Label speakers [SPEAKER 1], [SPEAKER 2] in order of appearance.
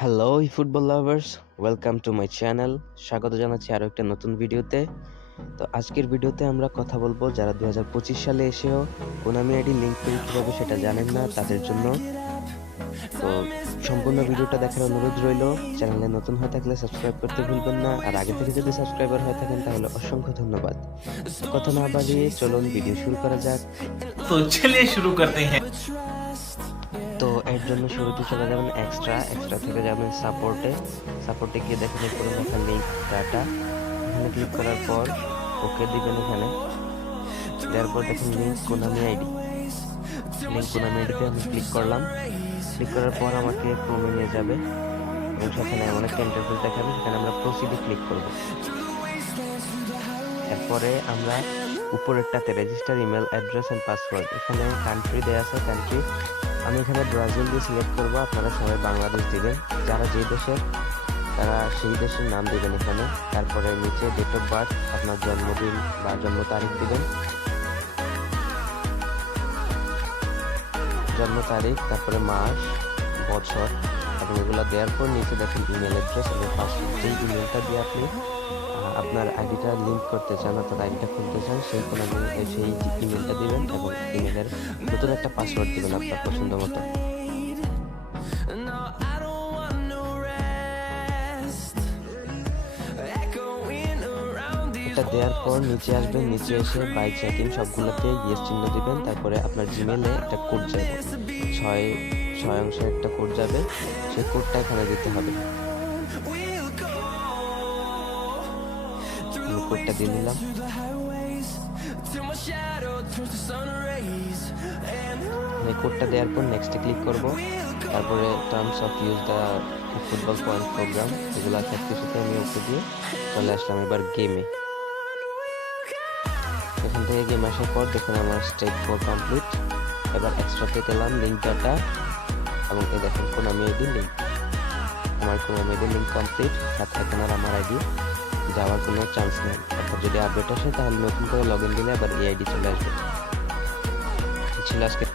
[SPEAKER 1] Hello football lovers welcome to my channel স্বাগত জানাচ্ছি আরও একটা নতুন ভিডিওতে। তো আজকের ভিডিওতে আমরা কথা বলব যারা দু হাজার পঁচিশ সালে এসেও কোনামি আইডি লিঙ্ক তৈরি কীভাবে সেটা জানেন না তাদের জন্য। তো সম্পূর্ণ ভিডিওটা দেখার অনুরোধ রইল। চ্যানেলে নতুন হয়ে থাকলে সাবস্ক্রাইব করতে ভুলবেন না। আর আগে থেকে যদি সাবস্ক্রাইবার হয়ে থাকেন তাহলে অসংখ্য ধন্যবাদ। কথা না বাড়িয়ে চলুন ভিডিও শুরু করা যাক।
[SPEAKER 2] তো চলে শুরু করতে
[SPEAKER 1] হ্যাঁ। এর জন্য শুরুতে চলে যাবেন এক্সট্রা এক্সট্রা থেকে যাবেন সাপোর্টে সাপোর্টে গিয়ে দেখেন উপরে লেখা লিঙ্ক ডাটা এখানে ক্লিক করার পর ওকে দিবেন এখানে। দেওয়ার পর দেখেন link Konami ID link Konami আইডিতে আমি ক্লিক করলাম। ক্লিক করার পর আমাকে ক্রমে নিয়ে যাবে। এবং সেখানে এমন একটা ইন্টারফেস দেখাবে, সেখানে আমরা প্রসিডে ক্লিক করব। এরপরে আমরা উপরেরটাতে register email address and password এখানে কান্ট্রি দেওয়া আছে কান্ট্রি আমি এখানে ব্রাজিল দিয়ে সিলেক্ট করব, আপনারা সবাই বাংলাদেশ দিবেন। যারা যেই দেশের তারা সেই দেশের নাম দেবেন এখানে। তারপরে নিচে ডেট অফ বার্থ আপনার জন্মদিন বা জন্ম তারিখ দিবেন। জন্ম তারিখ, তারপরে মাস, বছর। এবং এগুলো দেওয়ার পর নিচে দেখেন ইমেল অ্যাড্রেস এবং পাসওয়ার্ড যেই ইমেলটা দিয়ে আপনি আপনার আইডিটা লিঙ্ক করতে চান অর্থাৎ আইডিটা খুলতে চান, সেই কোনো সেই ইমেলটা দিবেন এবং ইমেলের নতুন একটা পাসওয়ার্ড দেবেন আপনার পছন্দ মতো। এটা দেওয়ার পর নিচে আসবেন, নিচে এসে বাই চেকিং সবগুলোতে ইয়েস চিহ্ন দিবেন, তারপরে আপনার জিমেলে একটা কোড যাবে। ছয় ছয় একটা কোড যাবে, সেই কোডটা এখানে দিতে হবে। কোডটা দিয়ে নিলাম। এই কোডটা দেওয়ার পর নেক্সটে ক্লিক করব। তারপরে terms of use the football point program এগুলো সব কিছুতে আমি ওকে দিয়ে চলে আসলাম এবার গেমে এখান থেকে গেম আসার পর দেখুন আমার স্টেপ ফোর কমপ্লিট এবার এক্সট্রাতে গেলাম লিঙ্ক ডাটা এবং এই দেখেন, কোনো মেয়েদের লিঙ্ক আমার কোনো মেয়েদের লিঙ্ক কমপ্লিট সাথে এখন আমার আইডি যাওয়ার কোনো চান্স নেই। অর্থাৎ যদি আপডেট আসে, তাহলে নতুন করে লগ ইন দিলে আবার এই আইডি চলে আসবে। ছিল আজকের